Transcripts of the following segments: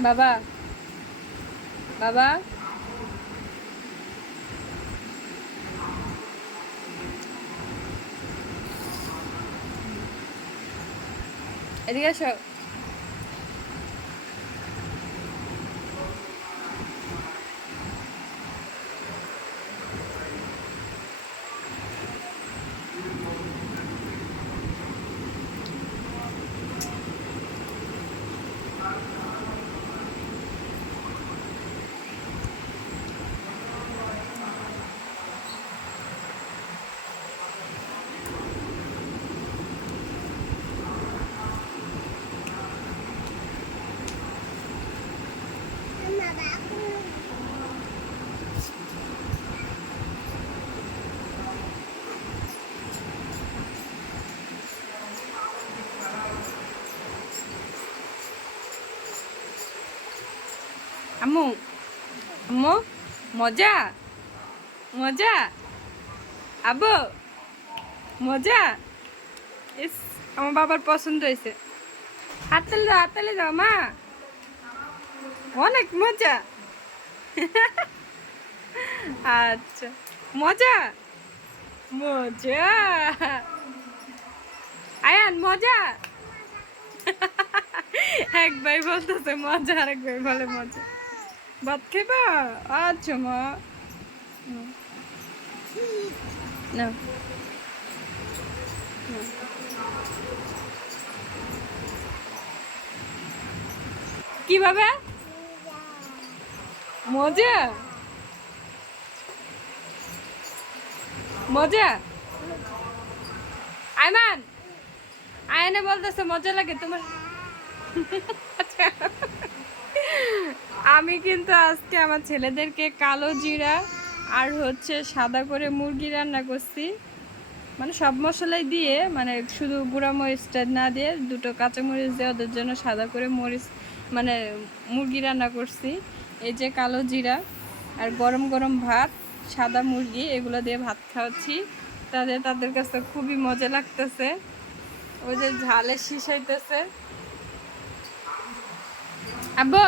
বাবা। বাবা। এদিকে আসো। আম্মু আম্মু, মজা? মজা? আব্বু মজা? ইস, আমার বাবার পছন্দ হয়েছে। হাততালি দাও হাততালি দাও, মা। অনেক মজা। আচ্ছা মজা? মজা। আয়ান, মজা? এক ভাই বলতেছে মজা আর এক ভাই বলে মজা। ভাত খেবা আচ্ছা মা। কীভাবে? মজা? মজা? আয়মান, আয়নে বলতেছে, মজা লাগে তোমার। আমি কিন্তু আজকে আমার ছেলেদেরকে কালো জিরা আর হচ্ছে সাদা করে মুরগি রান্না করছি। মানে সব মশলাই দিয়ে মানে শুধু গুঁড়া মরিচটা না দিয়ে দুটো কাঁচামরিচ দিয়ে ওদের জন্য সাদা করে মরিচ মানে মুরগি রান্না করছি। এই যে কালো জিরা আর গরম গরম ভাত, সাদা মুরগি, এগুলো দিয়ে ভাত খাওয়াচ্ছি তাদের তাদের কাছে খুবই মজা লাগতেছে। ওই যে ঝালে শিশাইতেছে আব্বু,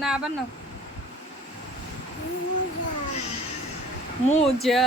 না, আবার না মুজা.